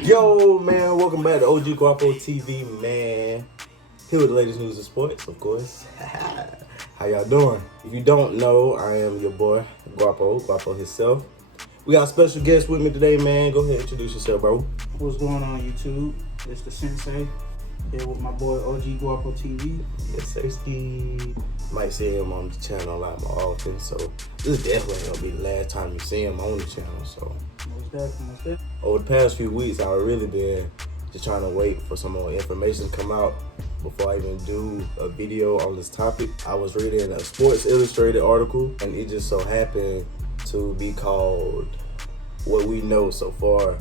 Yo, man, welcome back to OGxGuapoTV, man. Here with the latest news and sports, of course. How y'all doing? If you don't know, I am your boy, Guapo himself. We got a special guest with me today, man. Go ahead and introduce yourself, bro. What's going on, YouTube? It's the Sensei here with my boy OGxGuapoTV. Yes, sir. Might see him on the channel a lot more often, so this is definitely gonna be the last time you see him on the channel. So Most definitely. over the past few weeks, I've really been just trying to wait for some more information to come out before I even do a video on this topic. I was reading a Sports Illustrated article, and it just so happened to be called "What We Know So Far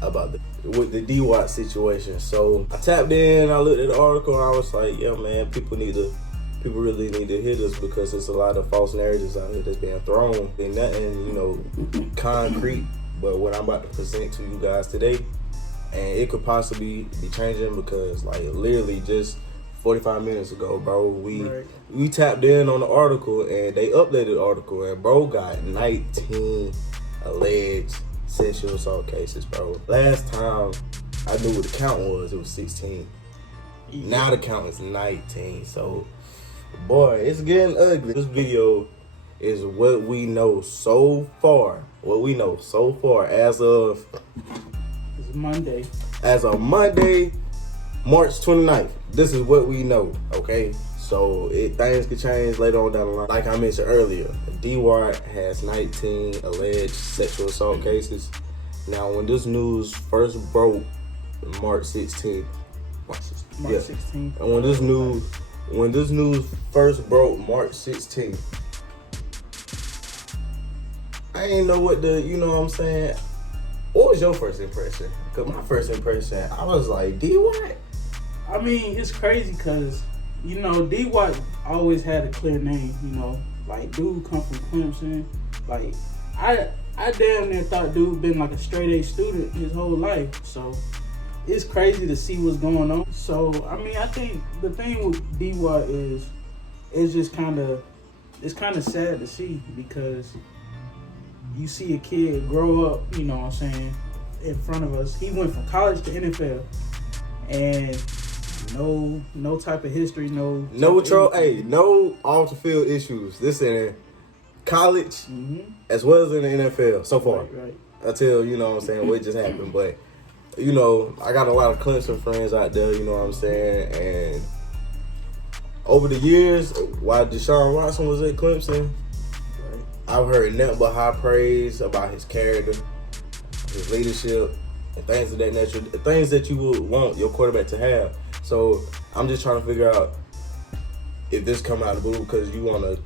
About with the dawg situation." So I tapped in, I looked at the article, and I was like, yeah, man, people really need to hear this because there's a lot of false narratives out here that's being thrown. Ain't nothing, concrete, but what I'm about to present to you guys today. And it could possibly be changing because, like, literally just 45 minutes ago, bro, we tapped in on the article and they updated the article, and bro got 19 alleged sexual assault cases, bro. Last time I knew what the count was, it was 16. Now the count is 19. So, boy, it's getting ugly. This video is what we know so far. What we know so far as of Monday. As of Monday, March 29th. This is what we know, okay? So things could change later on down the line. Like I mentioned earlier, dawg has 19 alleged sexual assault cases. Now, when this news first broke, March 16th. March 16th. And when this news first broke, March 16th, I ain't know what you know what I'm saying? What was your first impression? Because my first impression, I was like, dawg? I mean, it's crazy because, dawg always had a clear name, like, dude come from Clemson. Like, I damn near thought dude been like a straight A student his whole life. So it's crazy to see what's going on. So, I mean, I think the thing with dawg is it's just kind of sad to see because you see a kid grow up, you know what I'm saying, in front of us. He went from college to NFL and no type of history, no off the field issues. This in college as well as in the NFL so far. Right. Until, you know what I'm saying, what just happened. But, I got a lot of Clemson friends out there, you know what I'm saying, and over the years, while Deshaun Watson was at Clemson, I've heard nothing but high praise about his character, his leadership, and things of that nature, things that you would want your quarterback to have. So I'm just trying to figure out if this come out of the blue because he wanna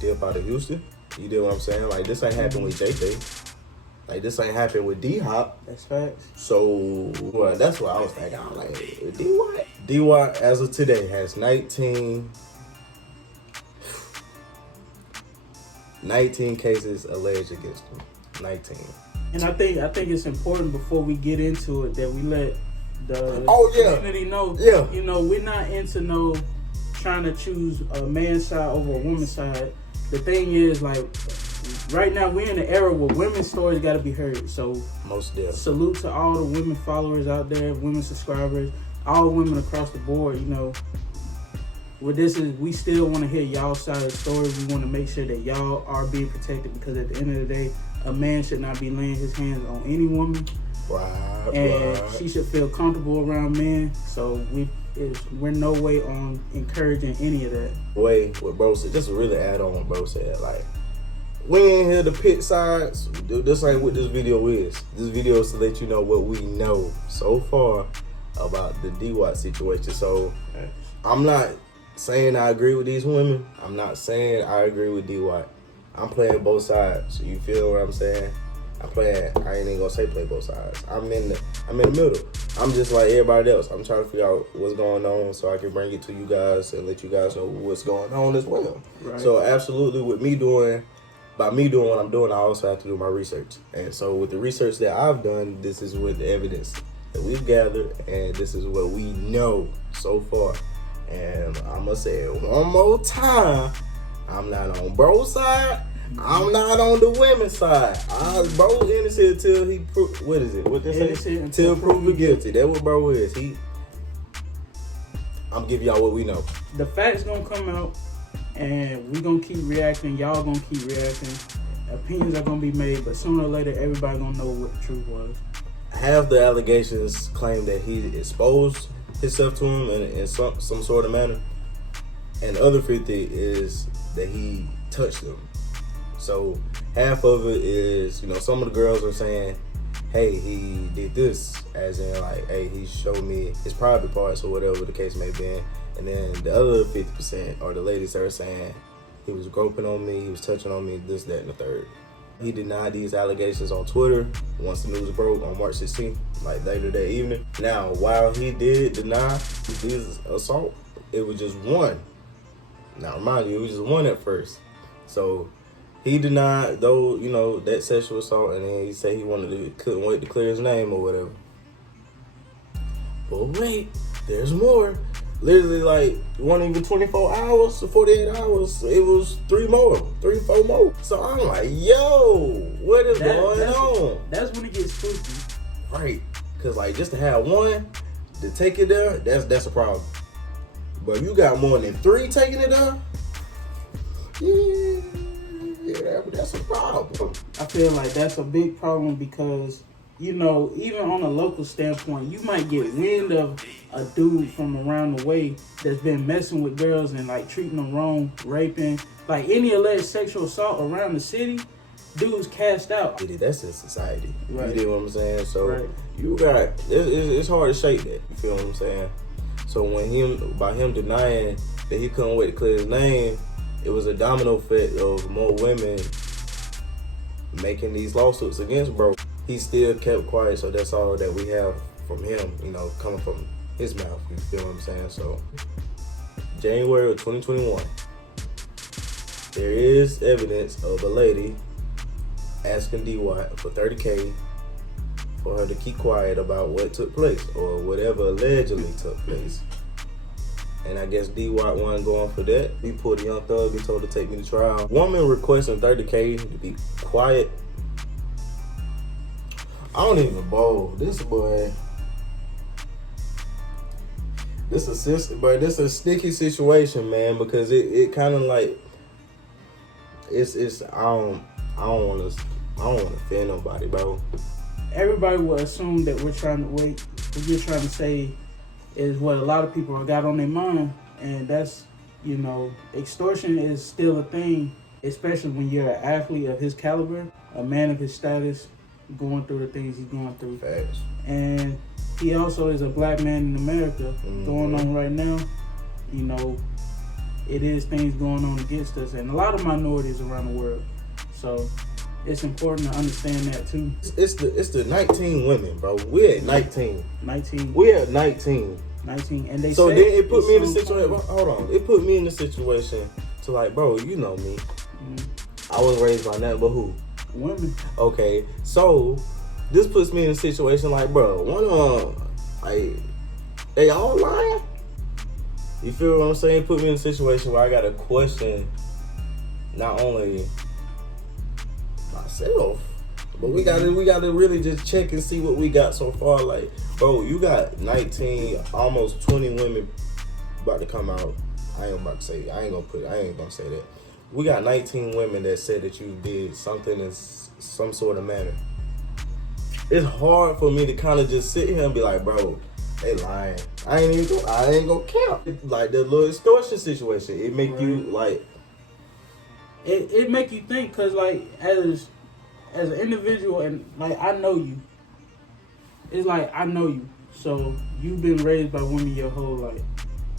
dip out of Houston. You know what I'm saying? Like, this ain't happened with JJ. Like, this ain't happened with D-Hop. That's facts. So, well, that's what I was thinking. I'm like, dawg as of today has 19 cases alleged against him. 19. And I think it's important before we get into it that we let the community know. Yeah. We're not into trying to choose a man's side over a woman's side. The thing is, like, right now we're in an era where women's stories got to be heard. So most definitely. Salute to all the women followers out there, women subscribers, all women across the board. What this is, we still want to hear y'all side of the story. We want to make sure that y'all are being protected because at the end of the day, a man should not be laying his hands on any woman. And she should feel comfortable around men. So we're no way on encouraging any of that. What bro said, just to really add on what bro said, like, we ain't here to pick sides. This ain't what this video is. This video is to let you know what we know so far about the dawg situation. So I'm not saying I agree with these women. I'm not saying I agree with dawg. I'm playing both sides. You feel what I'm saying? I ain't even gonna say play both sides. I'm in the middle. I'm just like everybody else. I'm trying to figure out what's going on so I can bring it to you guys and let you guys know what's going on as well. Right. So absolutely by me doing what I'm doing, I also have to do my research. And so with the research that I've done, this is with the evidence that we've gathered, and this is what we know so far. And I'm gonna say it one more time. I'm not on bro's side. I'm not on the women's side. Bro innocent until he what is it? What they say? Until proven guilty. That's what bro is. I'm giving y'all what we know. The facts gonna come out, and we gonna keep reacting. Y'all gonna keep reacting. Opinions are gonna be made, but sooner or later, everybody gonna know what the truth was. Half the allegations claim that he exposed himself to him in some sort of manner, and the other 50 is that he touched them. So half of it is, some of the girls are saying, hey, he did this, as in like, hey, he showed me his private parts or whatever the case may be. And then the other 50% are the ladies that are saying he was groping on me, he was touching on me, this, that, and the third. He denied these allegations on Twitter once the news broke on March 16th, like later that evening. Now, while he did deny this assault, it was just one. Now, remind you, it was just one at first. So he denied, though, that sexual assault, and then he said couldn't wait to clear his name or whatever. But wait, there's more. Literally, like, it wasn't even 24 hours or 48 hours. It was 4 more. So I'm like, yo, what is going on? That's when it gets spooky. Right. Because, like, just to have one, to take it there, that's a problem. But you got more than 3 taking it there, yeah, that's a problem. I feel like that's a big problem because, even on a local standpoint, you might get wind of a dude from around the way that's been messing with girls and like treating them wrong, raping, like any alleged sexual assault around the city, dudes cast out. That's in society. Right. You know what I'm saying? So right. You got it's hard to shake that. You feel what I'm saying? So by him denying that he couldn't wait to clear his name, it was a domino effect of more women making these lawsuits against bro. He still kept quiet, so that's all that we have from him, coming from his mouth. You feel what I'm saying? So, January of 2021, there is evidence of a lady asking D-Watt for $30K for her to keep quiet about what took place or whatever allegedly took place. And I guess D-Watt wasn't going for that. He pulled a Young Thug, he told her to take me to trial. Woman requesting $30K to be quiet. I don't even bowl. This boy. This a sticky situation, man, because it kind of like it's I don't want to offend nobody, bro. Everybody will assume that we're trying to wait. What you're trying to say is what a lot of people have got on their mind, and that's extortion is still a thing, especially when you're an athlete of his caliber, a man of his status, going through the things he's going through. Facts. And he also is a black man in America. Going on right now, it is things going on against us and a lot of minorities around the world. So it's important to understand that too. It's the 19 women, bro. We're at 19. 19. We're at 19. 19. And they so say then it put me in the situation. Hold on. It put me in the situation to like, bro, you know me. I was raised by nothing but who? Women. Okay, so this puts me in a situation like, bro, they all lying. You feel what I'm saying? Put me in a situation where I gotta question not only myself, but we gotta really just check and see what we got so far. Like, bro, you got 19, almost 20 women about to come out. I ain't gonna say that. We got 19 women that said that you did something in some sort of manner. It's hard for me to kind of just sit here and be like, bro, they lying. I ain't gonna count. Like the little extortion situation, it make you like. It make you think, cause like as an individual, and like I know you. It's like I know you, so you've been raised by women your whole life.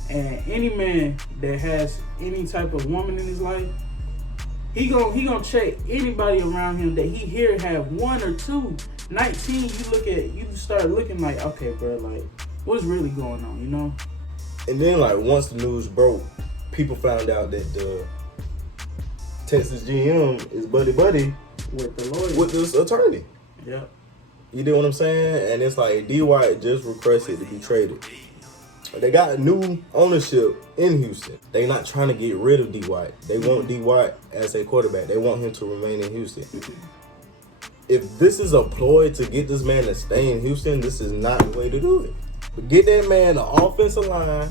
And any man that has any type of woman in his life, he gonna check anybody around him that he hear have 1 or 2. 19, you start looking like, okay, bro, like what's really going on, And then like once the news broke, people found out that the Texas GM is buddy with the lawyer, with this attorney. Yeah. You know what I'm saying? And it's like D-White just requested to be traded. They got new ownership in Houston. They not trying to get rid of D. White. They want D. White as a quarterback. They want him to remain in Houston. If this is a ploy to get this man to stay in Houston, this is not the way to do it. But get that man an offensive line.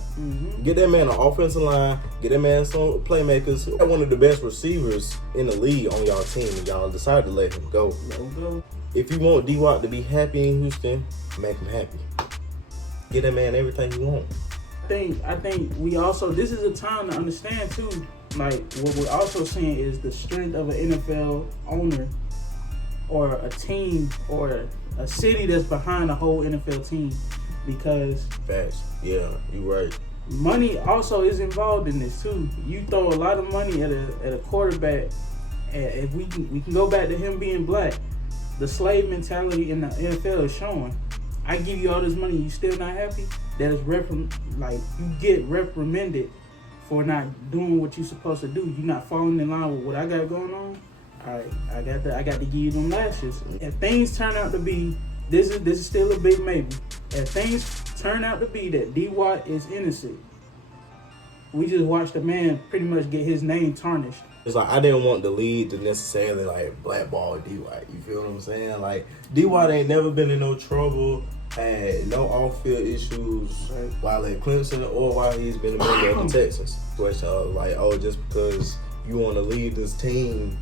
Get that man an offensive line. Get that man some playmakers. One of the best receivers in the league on y'all team, and y'all decided to let him go. Let him go. If you want D. White to be happy in Houston, make him happy. Get that man everything you want. I think we also, this is a time to understand too, like what we're also seeing is the strength of an NFL owner or a team or a city that's behind the whole NFL team, because Facts. Yeah, you right. money also is involved in this too. You throw a lot of money at a quarterback, and if we can go back to him being black, the slave mentality in the NFL is showing. I give you all this money, you still not happy? That is you get reprimanded for not doing what you're supposed to do. You're not falling in line with what I got going on. All right, I got to give you them lashes. If things turn out to be, this is still a big maybe. If things turn out to be that D. Watt is innocent, we just watched a man pretty much get his name tarnished. It's like I didn't want the league to necessarily like blackball D. White. You feel what I'm saying? Like D. White ain't never been in no trouble, had no off-field issues while at Clemson or while he's been a member of the Texans. Question of like, oh, just because you want to leave this team,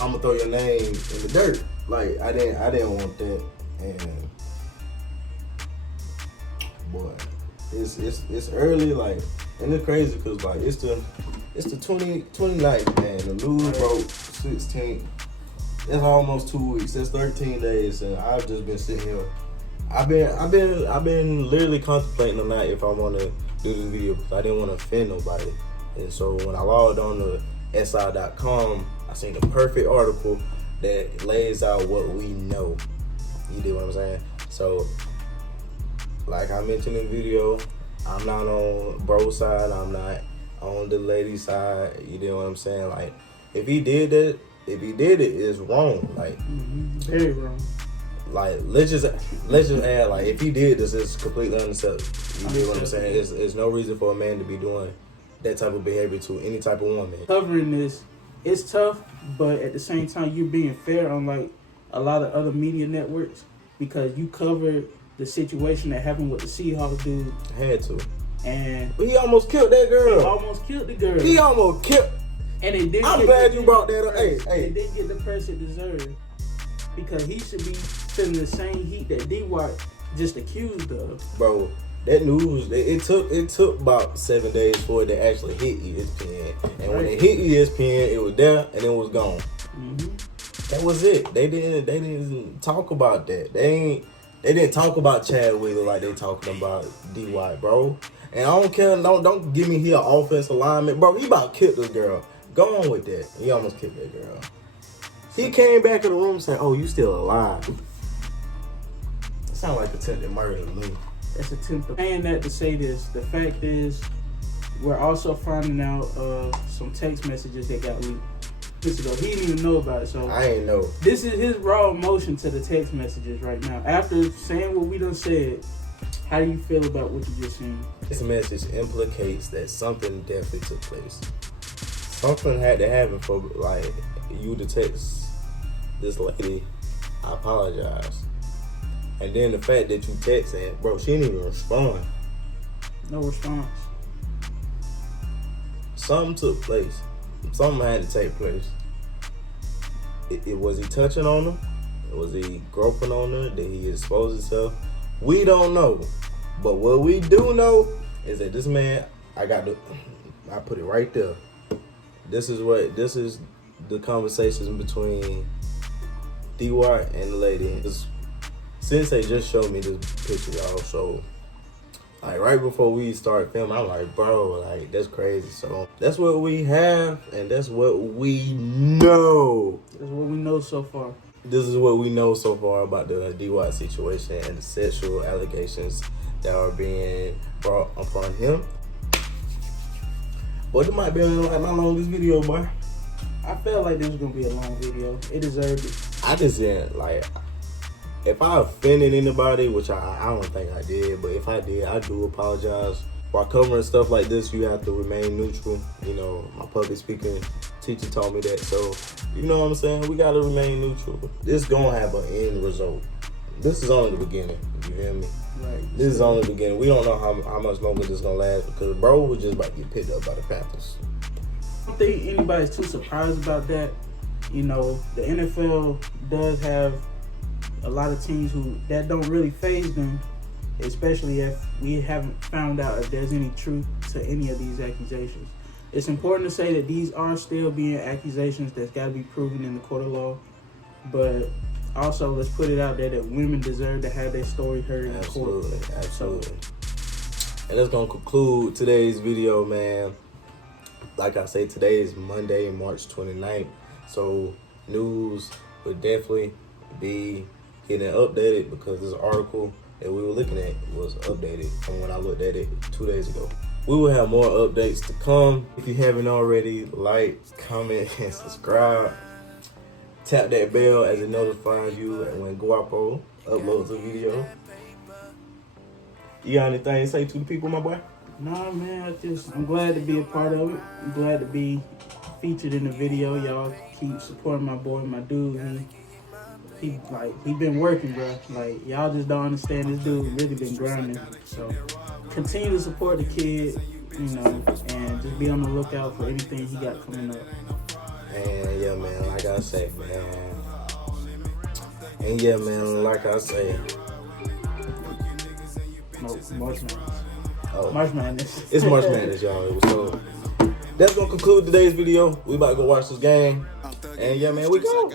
I'm gonna throw your name in the dirt. Like I didn't want that, and boy, it's early, like, and it's crazy because like it's the 29th, man. The news broke 16th. That's almost 2 weeks. That's 13 days, and I've just been sitting here. I've been literally contemplating on that if I want to do this video because I didn't want to offend nobody. And so when I logged on to SI.com, I seen the perfect article that lays out what we know. You dig what I'm saying? So, like I mentioned in the video, I'm not on bro's side. I'm not on the lady's side. You dig what I'm saying? Like, if he did it, it's wrong. Like, very wrong. Like, let's just add, like, if he did this, it's completely unacceptable. You dig what I'm saying? There's no reason for a man to be doing that type of behavior to any type of woman. Covering this, it's tough, but at the same time, you're being fair on like a lot of other media networks because you covered the situation that happened with the Seahawks dude. Had to. And he almost killed that girl. He almost killed the girl. He almost killed. And it didn't. I'm glad you brought that up. Hey. It didn't get the press it deserved because he should be feeling the same heat that D. White just accused of. Bro, that news, it took about 7 days for it to actually hit ESPN. And when it hit ESPN, it was there and it was gone. That was it. They didn't talk about that. They didn't talk about Chad Wheeler like they talking about D. White, bro. And I don't care. Don't give me here offensive lineman, bro. He about to kill this girl. Go on with that. He almost killed that girl. He came back in the room saying, "Oh, you still alive?" It sound like attempted murder to me. That's attempted. Saying that to say this, the fact is, we're also finding out some text messages that got leaked. Listen though, he didn't even know about it, so I ain't know. This is his raw emotion to the text messages right now. After saying what we done said, how do you feel about what you just seen? This message implicates that something definitely took place. Something had to happen for like you to text this lady, "I apologize." And then the fact that you text and bro, she didn't even respond. No response. Something took place. Something had to take place. It was he touching on her? Was he groping on her? Did he expose himself? We don't know. But what we do know is that this man, I put it right there. This is the conversation between D. White and the lady. Sensei just showed me this picture, y'all. So, like, right before we start filming, I'm like, bro, like, that's crazy. So, that's what we have, and that's what we know. That's what we know so far. This is what we know so far about the D. White situation and the sexual allegations that are being brought upon him. Boy, this might be like my longest video, boy. I felt like this was gonna be a long video. It deserved it. I just didn't like. If I offended anybody, which I don't think I did, but if I did, I do apologize. While covering stuff like this, you have to remain neutral. You know, my public speaking teacher taught me that. So, you know what I'm saying? We got to remain neutral. This going to have an end result. This is only the beginning. You hear me? Right. This is only the beginning. We don't know how much longer this is going to last because bro was just about to get picked up by the Panthers. I don't think anybody's too surprised about that. You know, the NFL does have a lot of teams that don't really faze them, especially if we haven't found out if there's any truth to any of these accusations. It's important to say that these are still being accusations that's got to be proven in the court of law, but also let's put it out there that women deserve to have their story heard in court. Absolutely. And that's going to conclude today's video, man. Like I say, today is Monday, March 29th, so news would definitely be getting updated because this article that we were looking at was updated from when I looked at it 2 days ago. We will have more updates to come. If you haven't already, like, comment, and subscribe. Tap that bell as it notifies you when Guapo uploads a video. You got anything to say to the people, my boy? Nah, man, I'm glad to be a part of it. I'm glad to be featured in the video. Y'all keep supporting my boy, my dude. He been working, bro. Like, y'all just don't understand. This dude really been grinding. So continue to support the kid, you know, and just be on the lookout for anything he got coming up. And yeah, man, like I say, man. And yeah, man, like I say. No, March Madness. Oh, March Madness. It's March Madness, y'all. So that's gonna conclude today's video. We about to go watch this game. And yeah, man, we go.